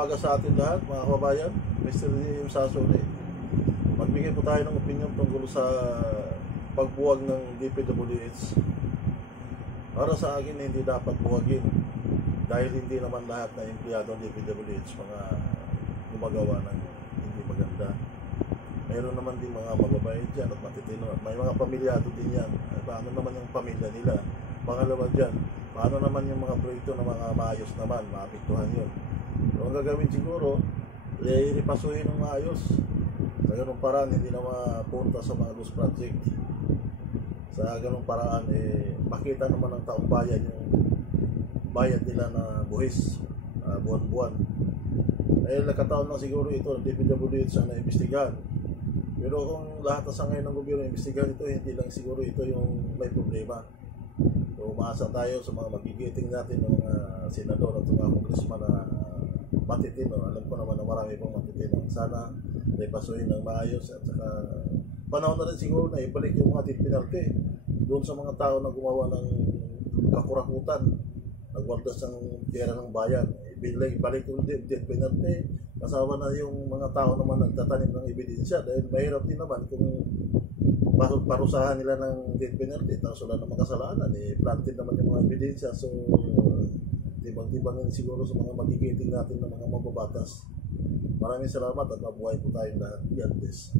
umaga sa atin lahat, mga kababayan. Mr. Lim Sasoli. Magbigay po tayo ng opinion tungkol sa pagbuwag ng DPWH. Para sa akin, hindi dapat buwagin dahil hindi naman lahat na empleyado ng DPWH mga gumagawa ng hindi maganda. Mayroon naman din mga mababait dyan at matitino. May mga pamilyado din yan. Paano naman yung pamilya nila? Pangalawa dyan, paano naman yung mga proyekto na mga maayos naman, maapektuhan yun. So, ang gagawin siguro, iripasuhin ng maayos. Sa ganung paraan, hindi na mapunta sa mga loose project. Sa ganung paraan, makita naman ng taong bayan yung bayad nila na buhis, buwan-buwan. Nakataon lang siguro ito, DPWH ang naimbestigahan. Pero kung lahat na sa ngayon ng gobyerno imbestigahan ito, hindi lang siguro ito yung may problema. So, umaasa tayo sa mga magigiting natin ng mga senador at mga congressman na matitino. Alam ko naman na marami pong matitino. Sana naipasuhin ng maayos at saka panahon na rin siguro na ibalik yung mga death penalty doon sa mga tao na gumawa ng kakurakutan, nagwardas ng pera ng bayan. Ibalik yung death penalty, kasama na yung mga tao naman nagtatanim ng ebidensya dahil mahirap din naman kung parusahan nila ng death penalty tapos wala namang kasalanan, planted naman yung mga ebidensya. So tibang-tibangin siguro sa mga magigiting natin ng mga mababatas. Maraming salamat at mabuhay po tayong lahat. God bless.